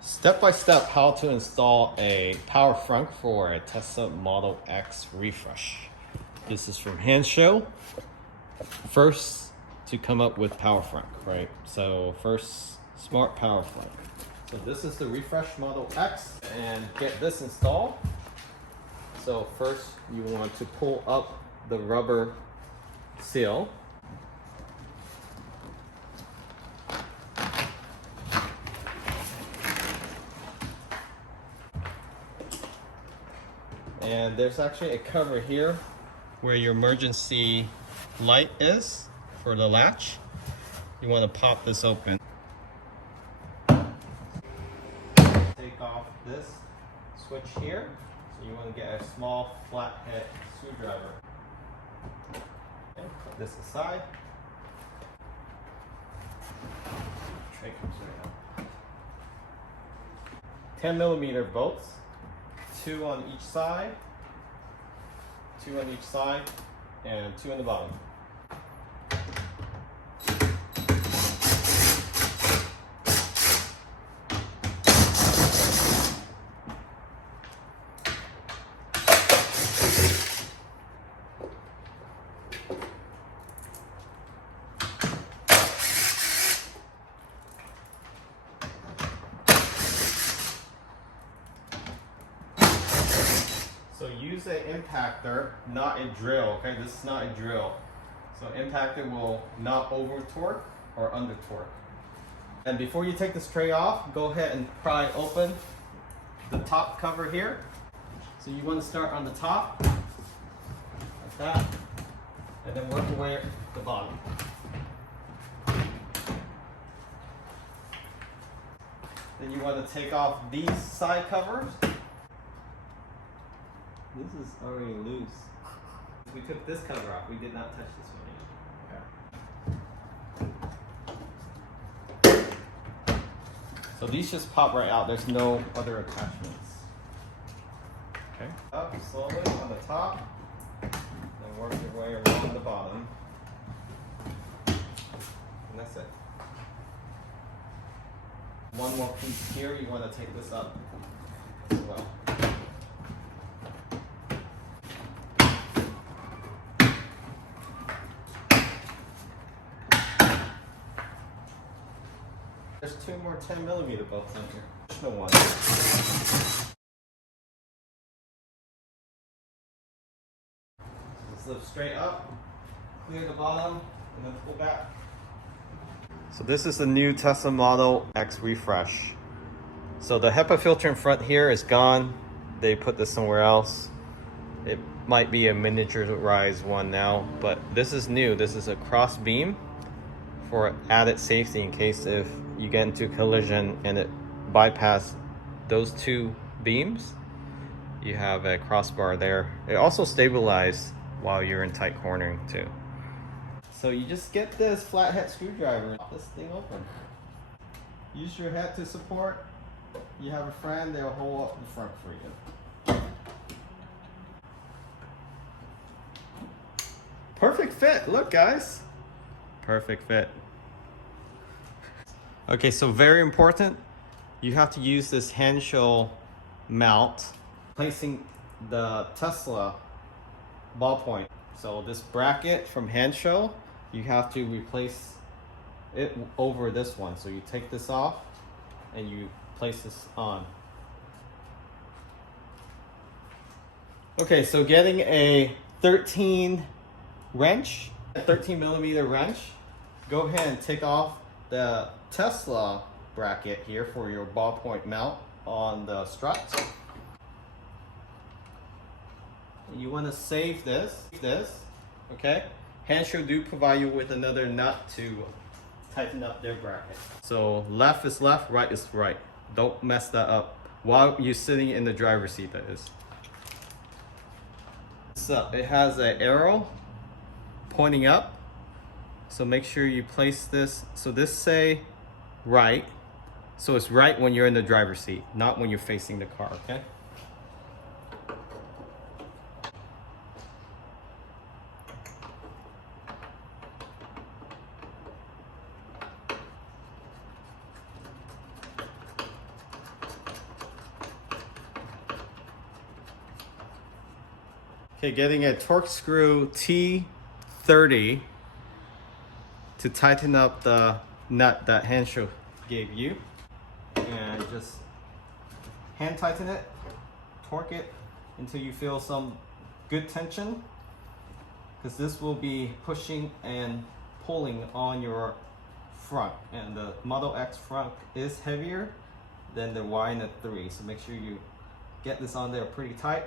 Step by step how to install a power frunk for a Tesla Model X refresh. This is from Hansshow. First to come up with power frunk, right? So first, smart power frunk. So this is the refresh Model X, and get this installed. So first you want to pull up the rubber seal. And there's actually a cover here where your emergency light is for the latch. You want to pop this open. Take off this switch here. So you want to get a small flathead screwdriver. And put this aside. Tray comes right out. 10mm bolts. 2 on each side, 2 on each side, and 2 on the bottom. So use an impactor, not a drill, okay? This is not a drill. So impactor will not over torque or under torque. And before you take this tray off, go ahead and pry open the top cover here. So you want to start on the top, like that, and then work your way to the bottom. Then you want to take off these side covers. This is already loose. We took this cover off. We did not touch this one yet. Okay. So these just pop right out. There's no other attachments. Okay. Up slowly on the top, then work your way around the bottom. And that's it. One more piece here. You want to take this up as well. There's 2 more 10mm bolts on here. Additional one. Just lift straight up, clear the bottom, and then pull back. So this is the new Tesla Model X refresh. So the HEPA filter in front here is gone. They put this somewhere else. It might be a miniaturized one now, but this is new. This is a cross beam for added safety in case if you get into a collision and it bypass those 2 beams. You have a crossbar there. It also stabilizes while you're in tight cornering too. So you just get this flathead screwdriver and pop this thing open. Use your head to support. You have a friend, they'll hold up the front for you. Perfect fit, look guys. Perfect fit. Okay, so very important, you have to use this Hansshow mount, placing the Tesla ballpoint. So this bracket from Hansshow, you have to replace it over this one. So you take this off and you place this on. Okay, so getting a 13 wrench, a 13mm wrench, go ahead and take off the Tesla bracket here for your ballpoint mount on the strut. You want to save this, okay? Hansshow do provide you with another nut to tighten up their bracket. So left is left, right is right. Don't mess that up while you're sitting in the driver's seat, that is. So it has an arrow pointing up. So make sure you place this. So this say right. So it's right when you're in the driver's seat, not when you're facing the car, okay? Okay, getting a torque screw T30 to tighten up the nut that Hansshow gave you. And just hand tighten it, torque it until you feel some good tension, because this will be pushing and pulling on your front, and the Model X front is heavier than the Y and the 3, so make sure you get this on there pretty tight,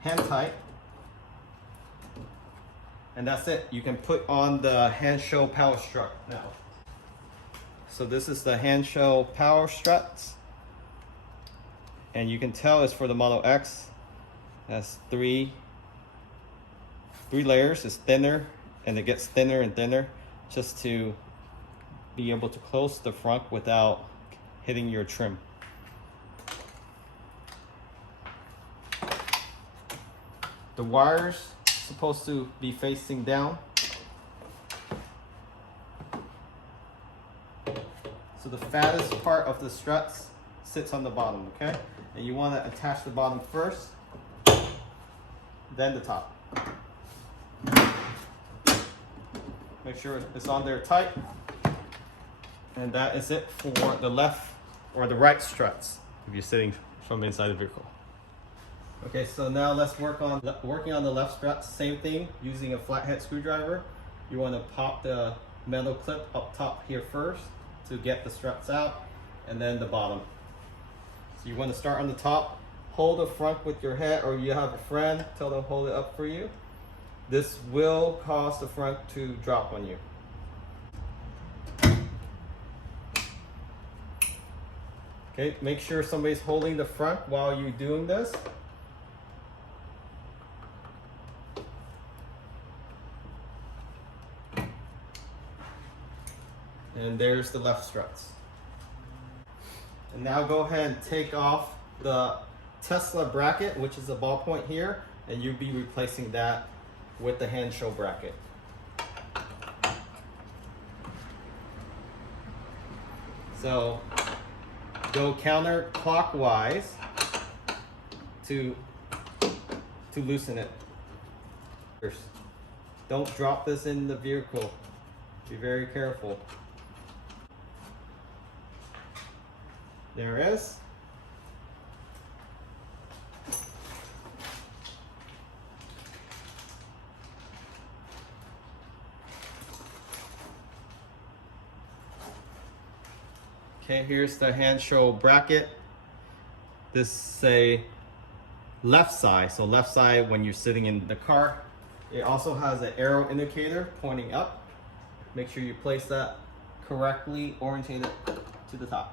hand tight, and that's it. You can put on the Hansshow power strut now. So this is the Hansshow power struts, and you can tell it's for the Model X. That's three layers. It's thinner, and it gets thinner and thinner just to be able to close the front without hitting your trim. The wires supposed to be facing down. So the fattest part of the struts sits on the bottom, okay? And you want to attach the bottom first, then the top. Make sure it's on there tight. And that is it for the left or the right struts if you're sitting from inside the vehicle. Okay, so now let's working on the left struts. Same thing, using a flathead screwdriver. You want to pop the metal clip up top here first to get the struts out, and then the bottom. So you want to start on the top, hold the front with your head, or you have a friend, tell them hold it up for you. This will cause the front to drop on you. Okay, make sure somebody's holding the front while you're doing this. And there's the left struts. And now go ahead and take off the Tesla bracket, which is the ball point here, and you'll be replacing that with the Hansshow bracket. So go counterclockwise to loosen it. First, don't drop this in the vehicle. Be very careful. There it is. Okay, here's the Hansshow bracket. This is a left side, so left side when you're sitting in the car. It also has an arrow indicator pointing up. Make sure you place that correctly orientated to the top.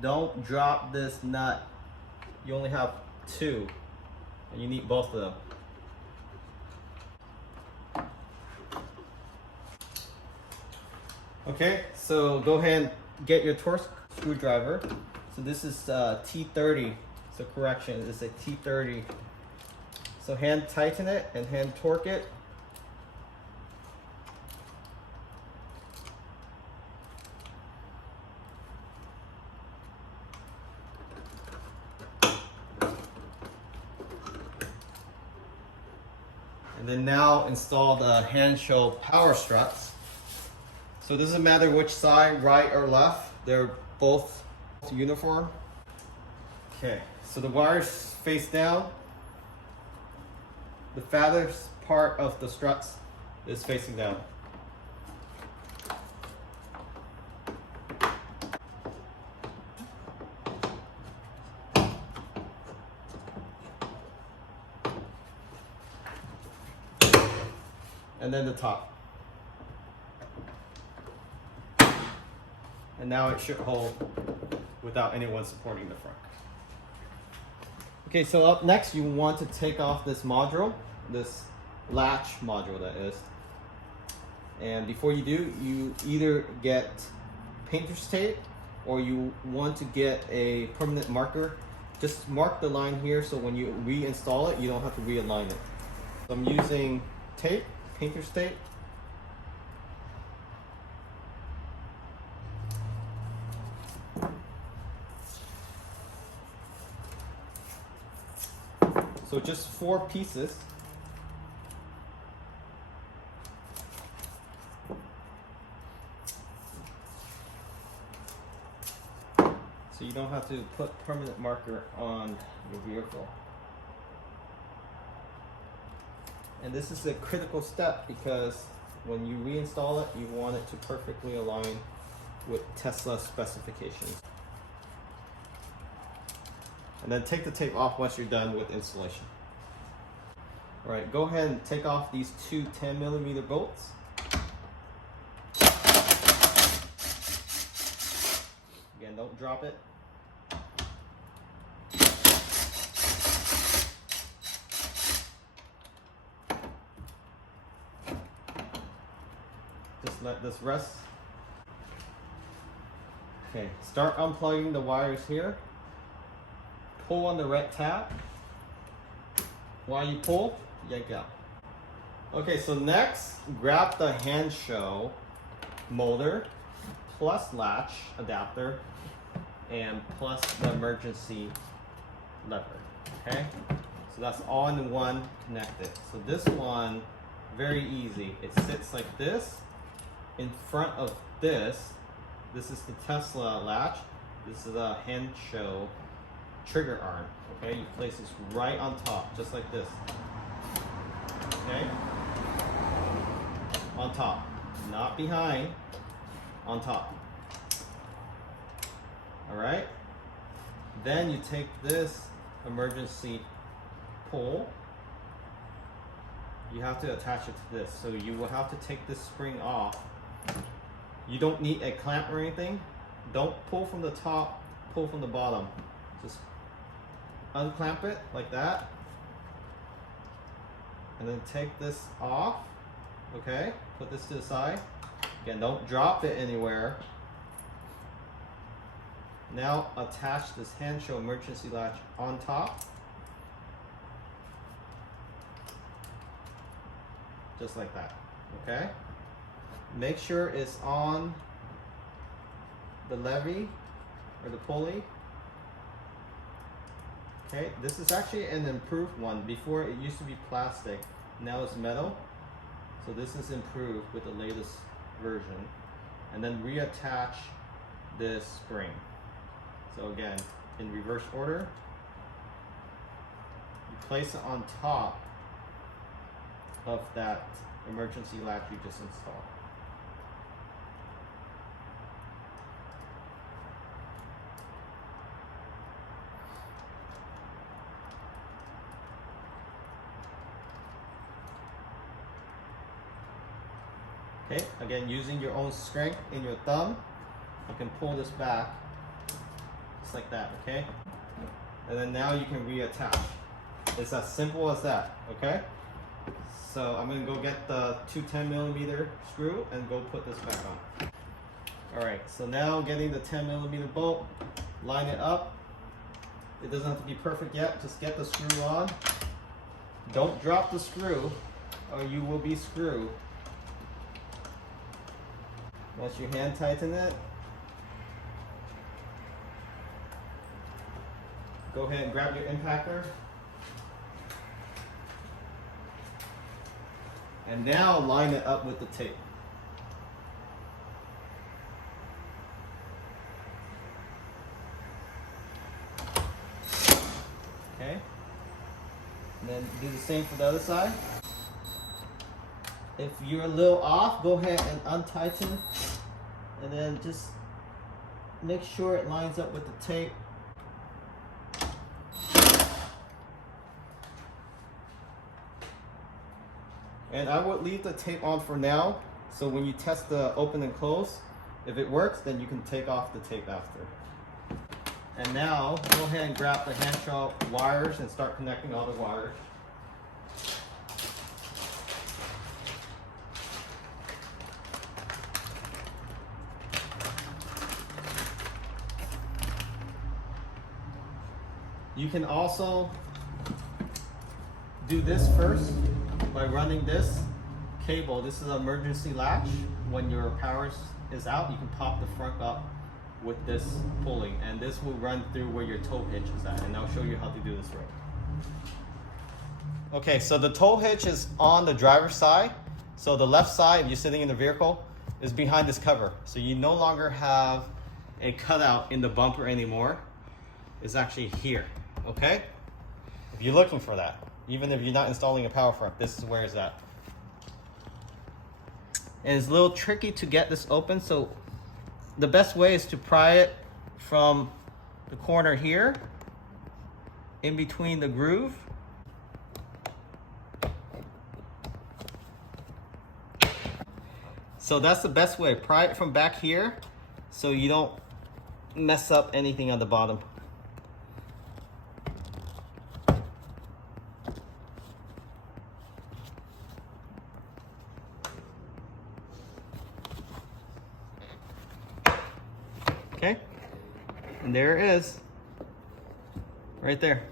Don't drop this nut. You only have two, and you need both of them. Okay, so go ahead and get your torque screwdriver. So this is T30. So correction, it's a T30. So hand tighten it and hand torque it. And then now install the Hansshow power struts. So it doesn't matter which side, right or left, they're both uniform. Okay, so the wires face down. The fattest part of the struts is facing down. And then the top. And now it should hold without anyone supporting the front. Okay, so up next you want to take off this module, this latch module that is. And before you do, you either get painter's tape or you want to get a permanent marker. Just mark the line here so when you reinstall it, you don't have to realign it. So I'm using tape, painter's tape. So just 4 pieces. so you don't have to put permanent marker on your vehicle. And this is a critical step because when you reinstall it, you want it to perfectly align with Tesla specifications. And then take the tape off once you're done with installation. All right, go ahead and take off these two 10mm bolts. Again, don't drop it. Just let this rest. Okay, start unplugging the wires here. Pull on the red tab. While you pull, yank out. Okay, so next, grab the Hansshow motor plus latch adapter and plus the emergency lever. Okay, so that's all in one connected. So this one, very easy. It sits like this in front of this. This is the Tesla latch. This is a Hansshow trigger arm. Okay, you place this right on top, just like this. Okay, on top, not behind, on top. All right, then you take this emergency pull. You have to attach it to this, so you will have to take this spring off. You don't need a clamp or anything. Don't pull from the top, pull from the bottom. Just unclamp it like that. And then take this off, okay? Put this to the side. Again, don't drop it anywhere. Now attach this Hansshow emergency latch on top. Just like that, okay? Make sure it's on the levy or the pulley. Okay, this is actually an improved one. Before it used to be plastic, now it's metal. So this is improved with the latest version. And then reattach this spring. So again, in reverse order, you place it on top of that emergency latch you just installed. Okay, again, using your own strength in your thumb, you can pull this back, just like that, okay? And then now you can reattach. It's as simple as that, okay? So I'm gonna go get the two 10mm screw and go put this back on. All right, so now getting the 10mm bolt, line it up. It doesn't have to be perfect yet, just get the screw on. Don't drop the screw or you will be screwed. Once you hand tighten it, go ahead and grab your impactor. And now line it up with the tape. Okay. And then do the same for the other side. If you're a little off, go ahead and untighten and then just make sure it lines up with the tape. And I would leave the tape on for now, so when you test the open and close, if it works, then you can take off the tape after. And now, go ahead and grab the Hansshow wires and start connecting all the wires. You can also do this first by running this cable. This is an emergency latch. When your power is out, you can pop the front up with this pulley, and this will run through where your tow hitch is at, and I'll show you how to do this right. Okay, so the tow hitch is on the driver's side. So the left side, if you're sitting in the vehicle, is behind this cover. So you no longer have a cutout in the bumper anymore. It's actually here, okay? If you're looking for that, even if you're not installing a power frunk, this is where it's at. And it's a little tricky to get this open, so the best way is to pry it from the corner here, in between the groove. So that's the best way, pry it from back here so you don't mess up anything on the bottom. Okay, and there it is, right there,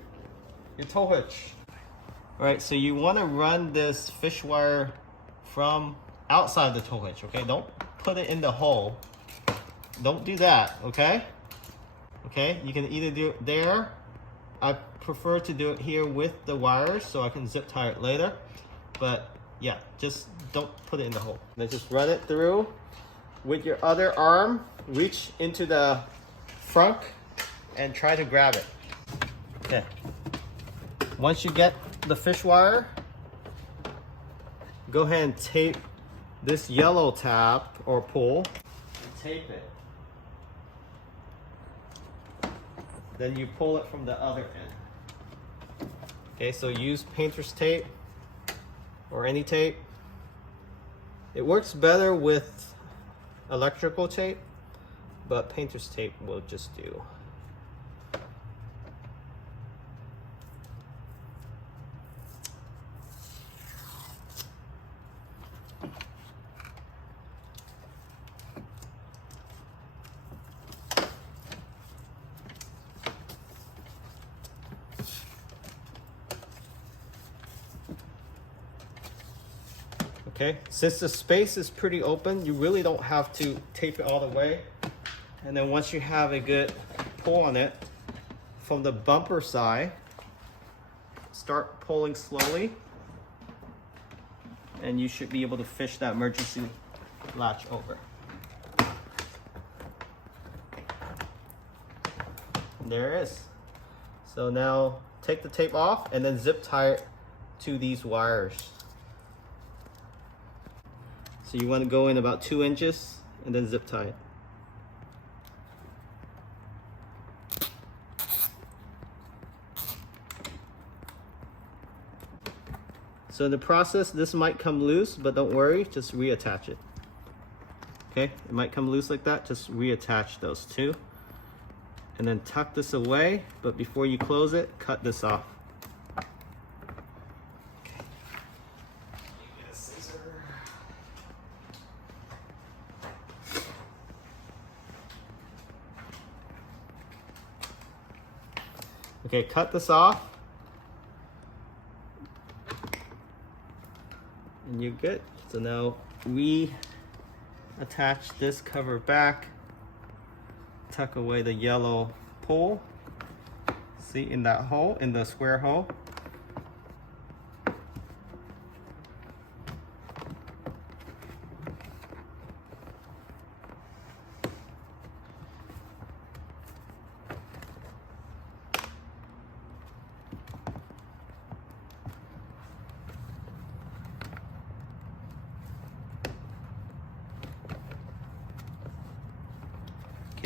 your tow hitch. All right, so you want to run this fish wire from outside the tow hitch, okay? Don't put it in the hole. Don't do that, okay? Okay, you can either do it there. I prefer to do it here with the wires so I can zip tie it later. But yeah, just don't put it in the hole. Then just run it through with your other arm. Reach into the frunk and try to grab it. Okay. Once you get the fish wire, go ahead and tape this yellow tab or pull. And tape it. Then you pull it from the other end. Okay, so use painter's tape or any tape. It works better with electrical tape, but painter's tape will just do. Okay, since the space is pretty open, you really don't have to tape it all the way. And then once you have a good pull on it, from the bumper side, start pulling slowly. And you should be able to fish that emergency latch over. And there it is. So now take the tape off and then zip tie it to these wires. So you want to go in about 2 inches and then zip tie it. So in the process, this might come loose, but don't worry, just reattach it. Okay, it might come loose like that, just reattach those two. And then tuck this away, but before you close it, cut this off. Okay, cut this off. And you're good. So now attach this cover back. Tuck away the yellow pole. See, in that hole, in the square hole.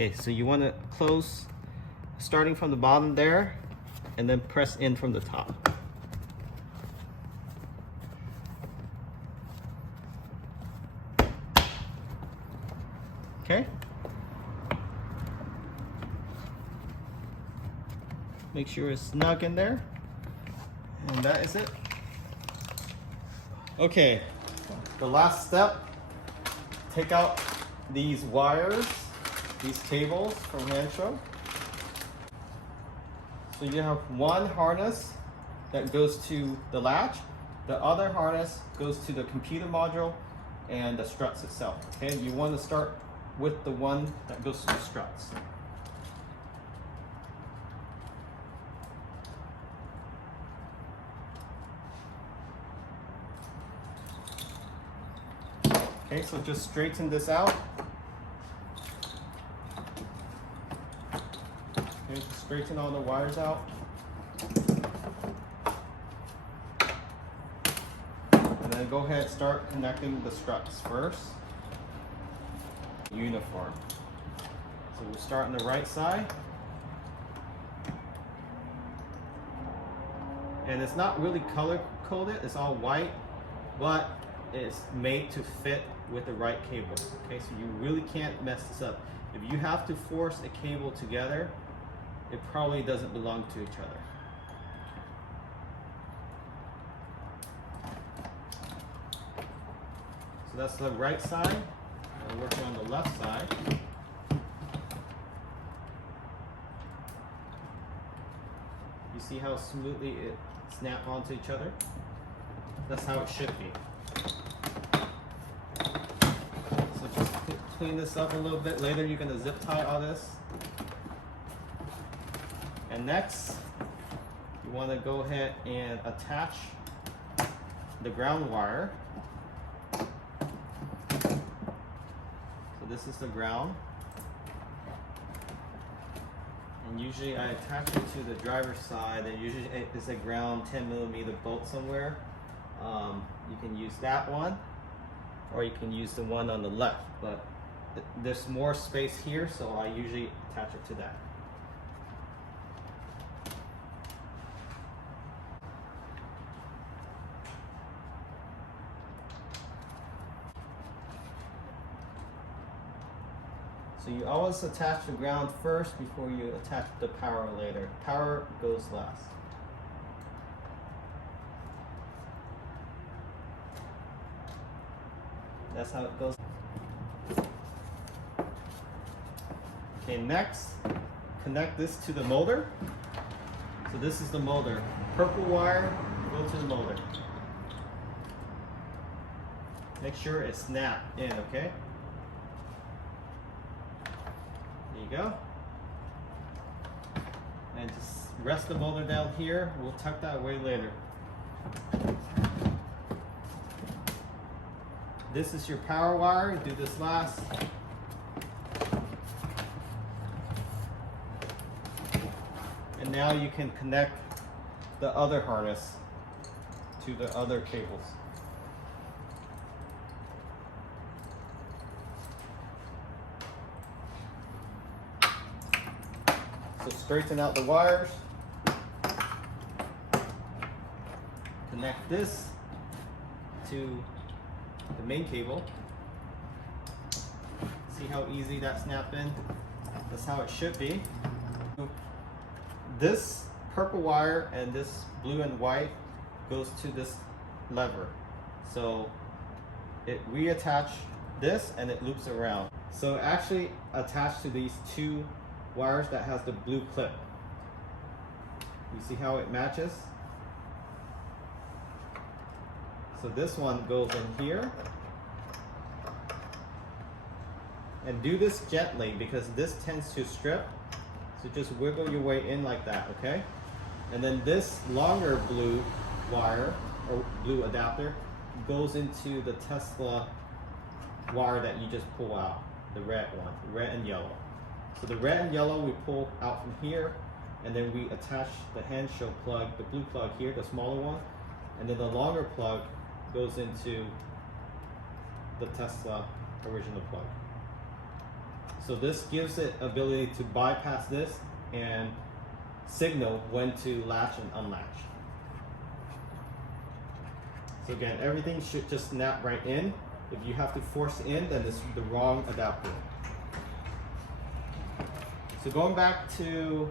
Okay, so you want to close starting from the bottom there and then press in from the top. Okay. Make sure it's snug in there. And that is it. Okay, the last step, take out these wires, these cables from Hansshow. So you have one harness that goes to the latch, the other harness goes to the computer module and the struts itself. Okay, you want to start with the one that goes to the struts. Okay, so just straighten this out. Okay, straighten all the wires out. And then go ahead and start connecting the struts first. Uniform. So we'll start on the right side. And it's not really color coded, it's all white, but it's made to fit with the right cable. Okay, so you really can't mess this up. If you have to force a cable together, it probably doesn't belong to each other. So that's the right side. I'm working on the left side. You see how smoothly it snaps onto each other? That's how it should be. So just clean this up a little bit. Later you're going to zip tie all this. And next, you want to go ahead and attach the ground wire. So this is the ground. And usually I attach it to the driver's side, and usually it's a ground 10mm bolt somewhere. You can use that one, or you can use the one on the left, but there's more space here, so I usually attach it to that. So you always attach the ground first before you attach the power later. Power goes last. That's how it goes. Okay, next, connect this to the motor. So this is the motor. Purple wire, go to the motor. Make sure it's snapped in, okay? There you go. And just rest the motor down here. We'll tuck that away later. This is your power wire. Do this last. And now you can connect the other harness to the other cables. So straighten out the wires. Connect this to the main cable. See how easy that snapped in? That's how it should be. This purple wire and this blue and white goes to this lever. So it reattach this and it loops around. So actually attached to these two wires that has the blue clip. You see how it matches? So this one goes in here. And do this gently because this tends to strip. So just wiggle your way in like that, okay? And then this longer blue wire, or blue adapter, goes into the Tesla wire that you just pull out, the red one, red and yellow. So the red and yellow we pull out from here, and then we attach the Hansshow plug, the blue plug here, the smaller one, and then the longer plug goes into the Tesla original plug. So this gives it ability to bypass this and signal when to latch and unlatch. So again, everything should just snap right in. If you have to force in, then this is the wrong adapter. So going back to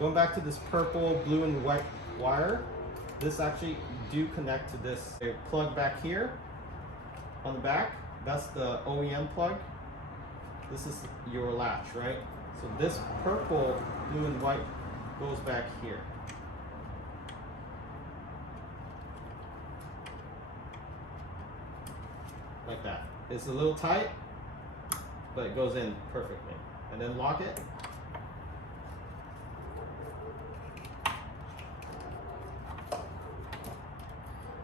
this purple, blue, and white wire, this actually do connect to this plug back here on the back. That's the OEM plug. This is your latch, right? So this purple, blue, and white goes back here. Like that. It's a little tight, but it goes in perfectly. And then lock it.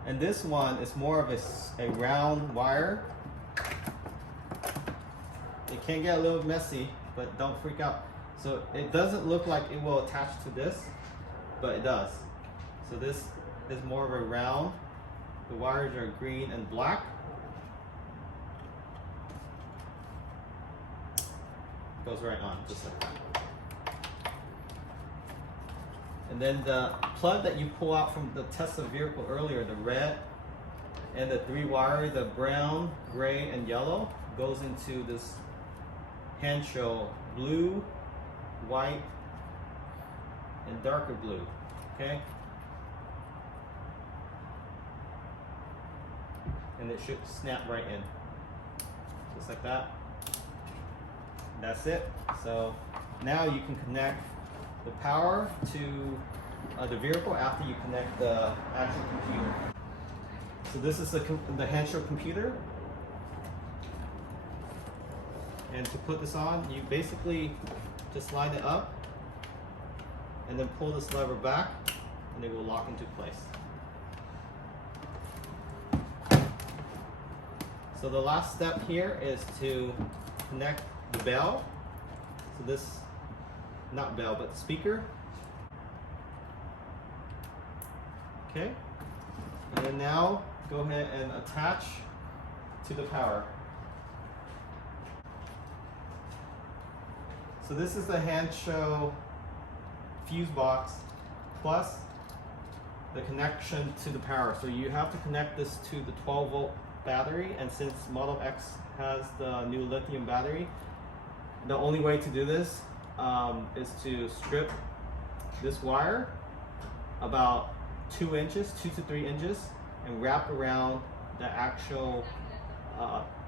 And this one is more of a round wire. It can get a little messy, but don't freak out. So it doesn't look like it will attach to this, but it does. So this is more of a round. The wires are green and black. Goes right on, just like that. And then the plug that you pull out from the Tesla vehicle earlier, the red and the 3 wire, the brown, gray, and yellow, goes into this Hansshow blue, white, and darker blue, okay? And it should snap right in, just like that. That's it. So now you can connect the power to the vehicle after you connect the actual computer. So this is the Hansshow computer. And to put this on, you basically just slide it up and then pull this lever back and it will lock into place. So the last step here is to connect the bell. So this, not bell, but the speaker. Okay. And then now go ahead and attach to the power. So this is the Hansshow fuse box plus the connection to the power. So you have to connect this to the 12-volt battery, and since Model X has the new lithium battery, the only way to do this is to strip this wire about 2 inches, 2 to 3 inches, and wrap around the actual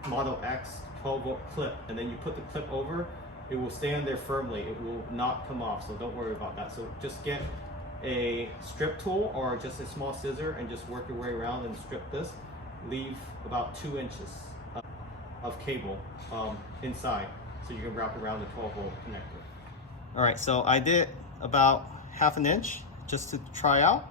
Model X 12-volt clip. And then you put the clip over, it will stay on there firmly. It will not come off, so don't worry about that. So just get a strip tool or just a small scissor and just work your way around and strip this. Leave about 2 inches of cable inside, so you can wrap around the 12-volt connector. All right, so I did about ½ an inch just to try out.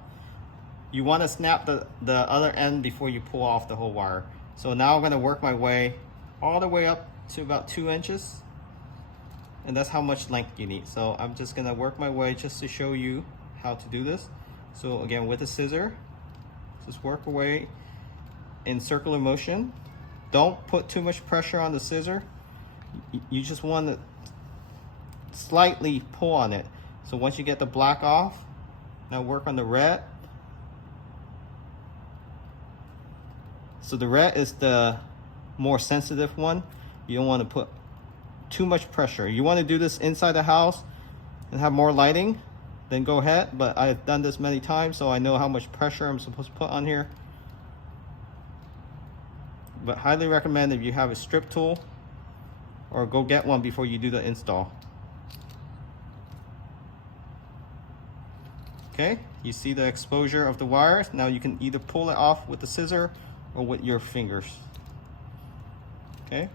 You want to snap the other end before you pull off the whole wire. So now I'm going to work my way all the way up to about 2 inches, and that's how much length you need. So I'm just going to work my way just to show you how to do this. So again, with a scissor, just work away in circular motion. Don't put too much pressure on the scissor. You just want to slightly pull on it. So once you get the black off, now work on the red. So the red is the more sensitive one. You don't want to put too much pressure. You want to do this inside the house and have more lighting, then go ahead. But I've done this many times, so I know how much pressure I'm supposed to put on here. But highly recommend if you have a strip tool, or go get one before you do the install. Okay, you see the exposure of the wires. Now you can either pull it off with the scissor or with your fingers. Okay.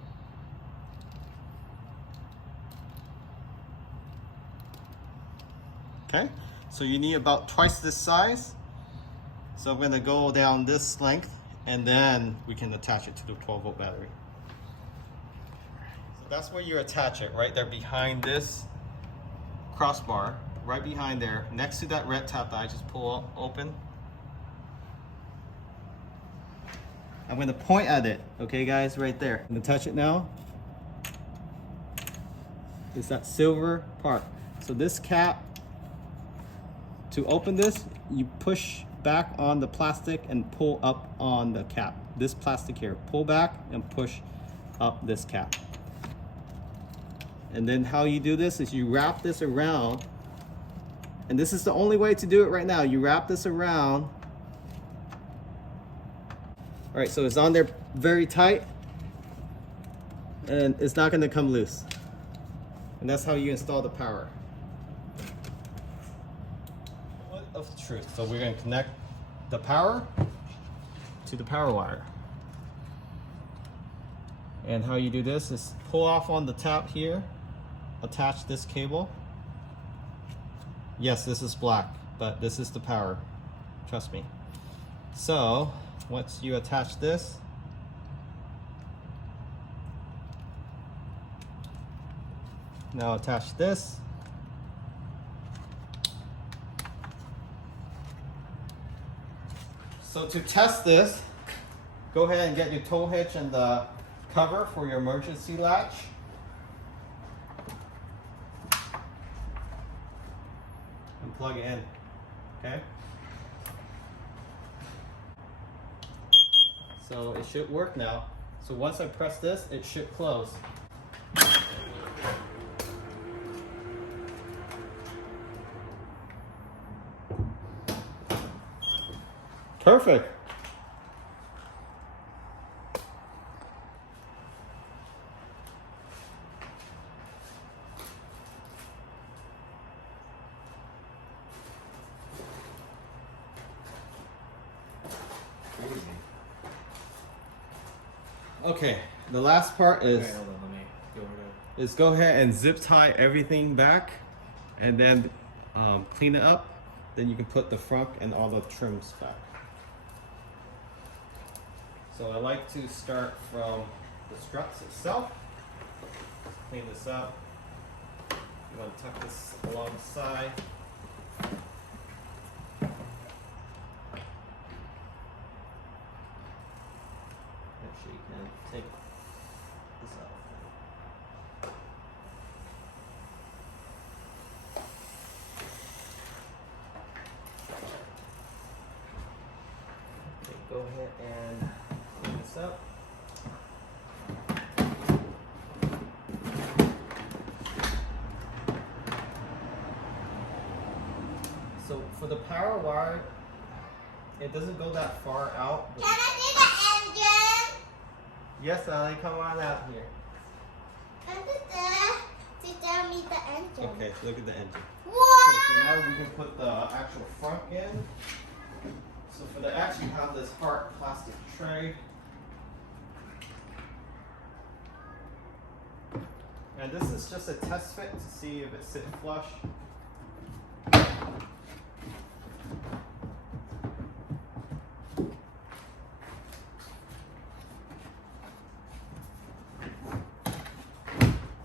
Okay, so you need about twice this size. So I'm going to go down this length, and then we can attach it to the 12-volt battery. So that's where you attach it, right there behind this crossbar, right behind there, next to that red tab that I just pull open. I'm going to point at it, okay guys, right there. I'm going to touch it now. It's that silver part. So this cap, to open this, you push back on the plastic and pull up on the cap. This plastic here, pull back and push up this cap. And then how you do this is you wrap this around, and this is the only way to do it right now. You wrap this around. All right, so it's on there very tight, and it's not going to come loose. And that's how you install the power. Of the truth. So we're going to connect the power to the power wire. And how you do this is pull off on the tap here, attach this cable. Yes, this is black, but this is the power. Trust me. So once you attach this, now attach this. So to test this, go ahead and get your tow hitch and the cover for your emergency latch. And plug it in, okay? So it should work now. So once I press this, it should close. Perfect. Okay, the last part is Hold on, let me go over there. is go ahead and zip tie everything back and then clean it up. Then you can put the frunk and all the trims back. So I like to start from the struts itself. Clean this up. You want to tuck this alongside. Actually, you can take this out. Okay, go ahead and clean this up. So for the power wire, it doesn't go that far out. Can I see the engine? Yes, Ali, come on out here. To tell me the engine. Okay, look at the engine. What? Okay, so now we can put the actual frunk in. So for the X, you have this hard plastic tray. And this is just a test fit to see if it sits flush.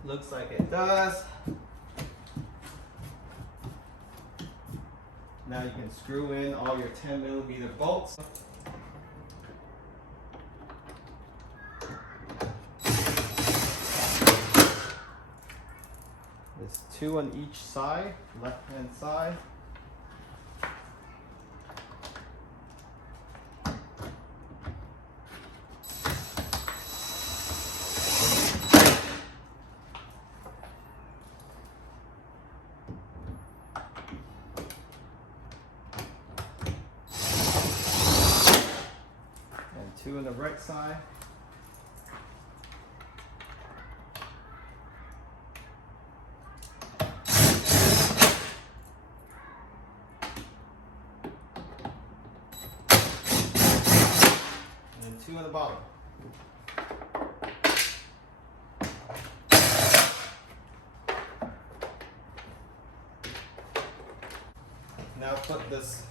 Looks like it does. Now you can screw in all your 10mm bolts. There's 2 on each side, left hand side. And 2 on the right side. And 2 on the bottom. Now put this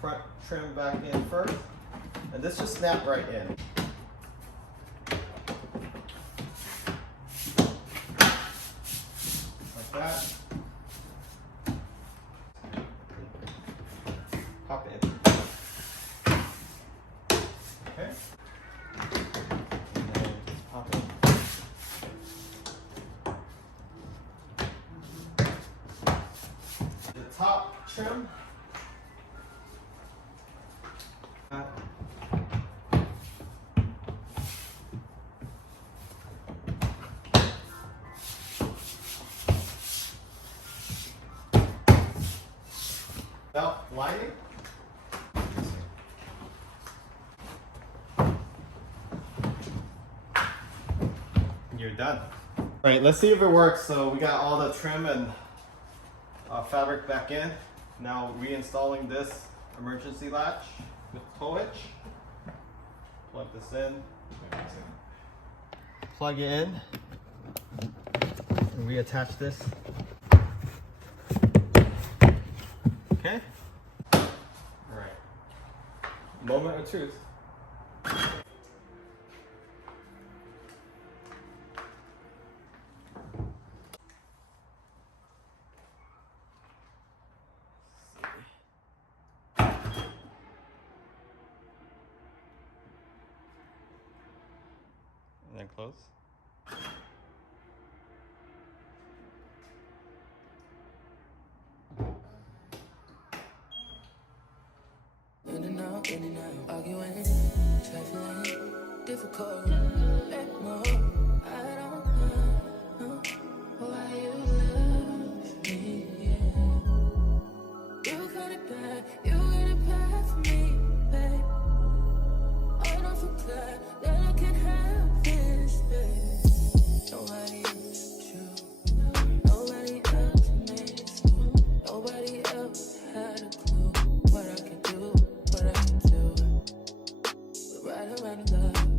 front trim back in first, and this just snap right in. Like that. Pop it in. Okay. And then just pop it in. The top trim. Belt lining. You're done. All right, let's see if it works. So we got all the trim and fabric back in. Now reinstalling this emergency latch with tow hitch. Plug this in. Plug it in. And reattach this. Okay. All right. Moment of truth. close. In and out, arguing, trifling, difficult, let more. I don't know why you love me, yeah. You got it bad for me, babe. I don't feel glad that I can have this, babe. Nobody else true, nobody else makes you, nobody else had a clue what I could do. Right around love.